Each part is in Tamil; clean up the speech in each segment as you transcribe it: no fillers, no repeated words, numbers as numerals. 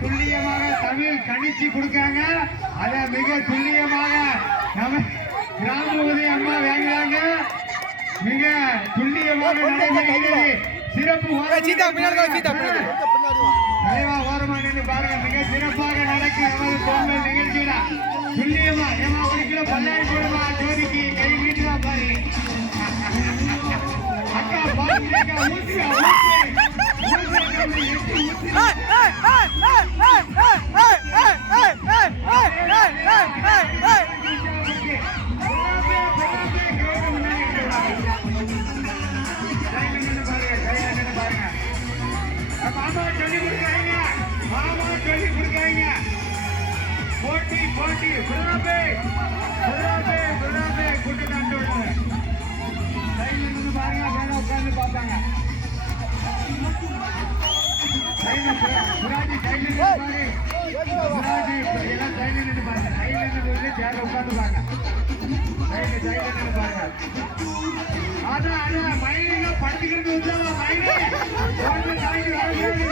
துல்லியமாக தமிழ் கணிச்சு கொடுக்காங்க. அதை மிக துல்லியமாக நம்ம கிராமவதி அம்மா வாங்குறாங்க. மிக துல்லியமாக நடைபெறுகிறது. சிறப்பு தலைவா ஓரமா நின்று பாருங்க. மிக சிறப்பாக நடக்கும் நமது பொங்கல் நிகழ்ச்சியில துல்லியமா ஏமா ஒரு கிலோ பல்லாரி போடுமா ஜோதிக்கு கை வீட்டுவா பாரு. அக்கா பாருங்க மாமா சொல்லி கொடுக்காங்க. மாமா சொல்லி கொடுக்காங்க. போட்டி போட்டி சுதாபே சுதாபே சுதாபே கூட்டத்தாண்டு லைன்ல நின்று பாருங்க. மேல உட்கார்ந்து பார்ப்பாங்க. சுராஜி கையில நின்று பாரு. சுராஜி எல்லாம் கையில நின்று பாருங்க. கையில நின்று சேர உட்கார்ந்து பாருங்க. கையில நின்று பாருங்க. அதான் அதான் மயில படுத்துக்கிட்டு வந்தா மயிலே கோட்டை தாண்டி வருவாரு.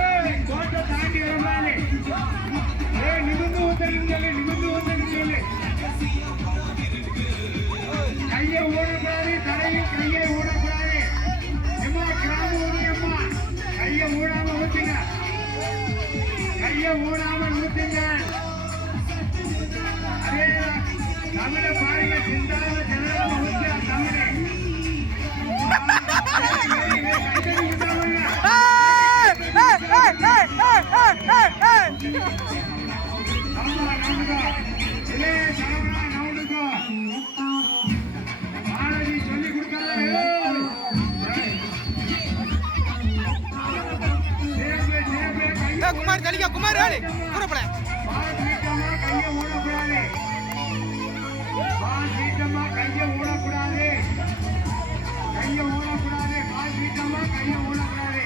மயிலே கோட்டை தாண்டி வருவாரு. நிமிந்து வந்தேன்னு சொல்லு. நிமிந்து வந்தேன்னு சொல்லு. கையை ஊடக்கூடாது. தலையில் கையை ஊடக்கூடாது. அம்மா கிராம அம்மா கையை ஊடாம ஊத்துங்க. கையை ஊடாம ஊத்துங்க. அதே தமிழ பாருங்க. சிந்தாம ஜனநாம ஊத்துற தமிழ். சொல்லி கொடுக்காத குமார் கலிக்கா குமார் கூறப்பட கையை ஊடக்கூடாது. பால் வீட்டம்மா கையை ஊடக்கூடாது. கையை ஊடக்கூடாது. பால் வீட்டம்மா கையை ஊடக்கூடாது.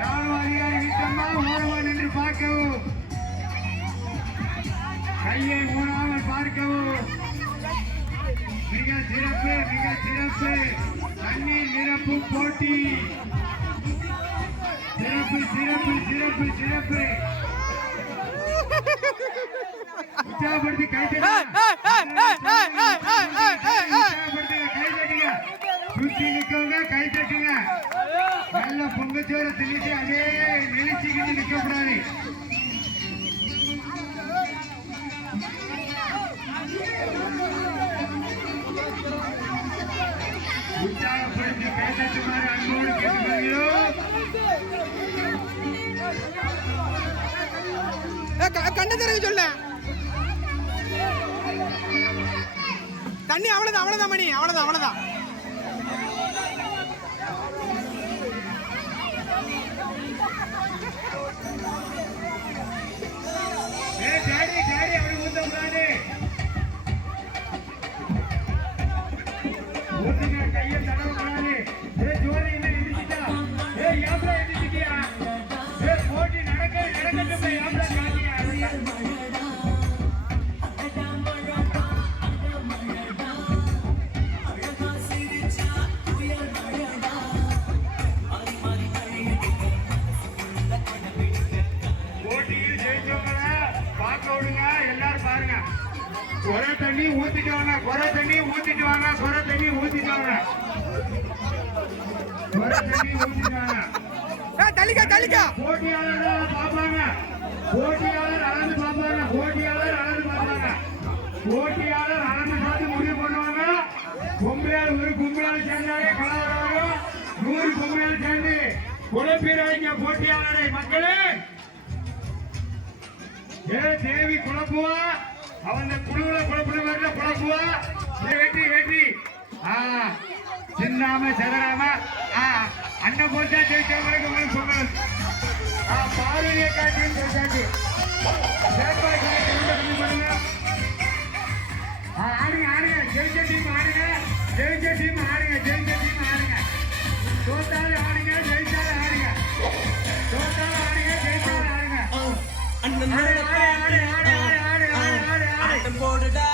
ராணுவ அதிகாரி வீட்டம்மா ஓரமா நின்று பார்க்கவும். கையை ஊடாமல் பார்க்கவும். மிக சிறப்பு மிக சிறப்பு. தண்ணீர் நிரப்பு போட்டி. சிறப்பு சிறப்பு சிறப்பு சிறப்பு. உற்சாகப்படுத்தி கை தட்டுங்க. சுத்தி நிக்கவங்க கை தட்டுங்க. நல்ல பொங்கச்சோரை திணிச்சு அதே நெளிச்சுக்கிட்டு நிக்க கூடாது. உற்சாகப்படுத்தி கை தட்டுமாறு அன்போடு கேட்டுக்கொள்கிறோம். கண்ண திறகு சொல்ல தண்ணி அவ்வளவுதான் அவ்வளவுதான் மணி அவ்வளவுதான் அவ்வளவுதான். கையை தடவக்கூடாது. ஜோதி என்ன எதிர்த்துட்டா யாப்ரா எதிர்த்துட்டியா? போட்டி நடக்கட்டும். யாப்ரா போட்டியில் ஜெயிச்சவங்கள பார்க்க விடுங்க. எல்லாரும் பாருங்க. குறை தண்ணி ஊத்திட்டு வாங்க. குறை தண்ணி ஊத்திட்டு வாங்க. குறை தண்ணி ஊத்திட்டு வாங்க. குறை தண்ணி ஊத்திட்டு வாங்க. தலிக்கா தலிக்கா. போட்டியாளர் பார்ப்பாங்க. போட்டியாளர் அளந்து பார்ப்பாங்க. போட்டியாளர் அளந்து பார்ப்பாங்க. போட்டியாளர் அளந்து பார்த்து முடிவு பண்ணுவாங்க. பொம்பளையால் ஒரு கும்பலால் சேர்ந்தாலே கலவரம் வரும். 100 பொம்பளையால் சேர்ந்து குழப்பீராங்க போட்டியாளரை. மக்களே தேவி குழப்புவா. அவன் குழுவுல குழப்பின குழப்புவா. வெற்றி வெற்றி. சின்னாம செதறாம அண்ணன் போட்டா ஜெயிச்சவங்களுக்கு உங்களுக்கு பொங்கல். பார்வையை காட்டியும் ஜெயிச்சாச்சு. பண்ணுங்க. ஆடுங்க ஆடுங்க. ஜெயிச்ச டீம் ஆடுங்க. ஜெயிச்ச டீம் ஆடுங்க. ஜெயிச்ச டீம் ஆடுங்க. தோத்தாலும் ஆடுங்க. ஜெயிச்சாலும் ஆடுங்க. தோத்தாலும் ஆடுங்க. ஜெயிச்சாலும் ஆடுங்க. ஆடு ஆடு ஆடு ஆடு ஆடு ஆடு ஆடு ஆடு ஆடு போடுடா.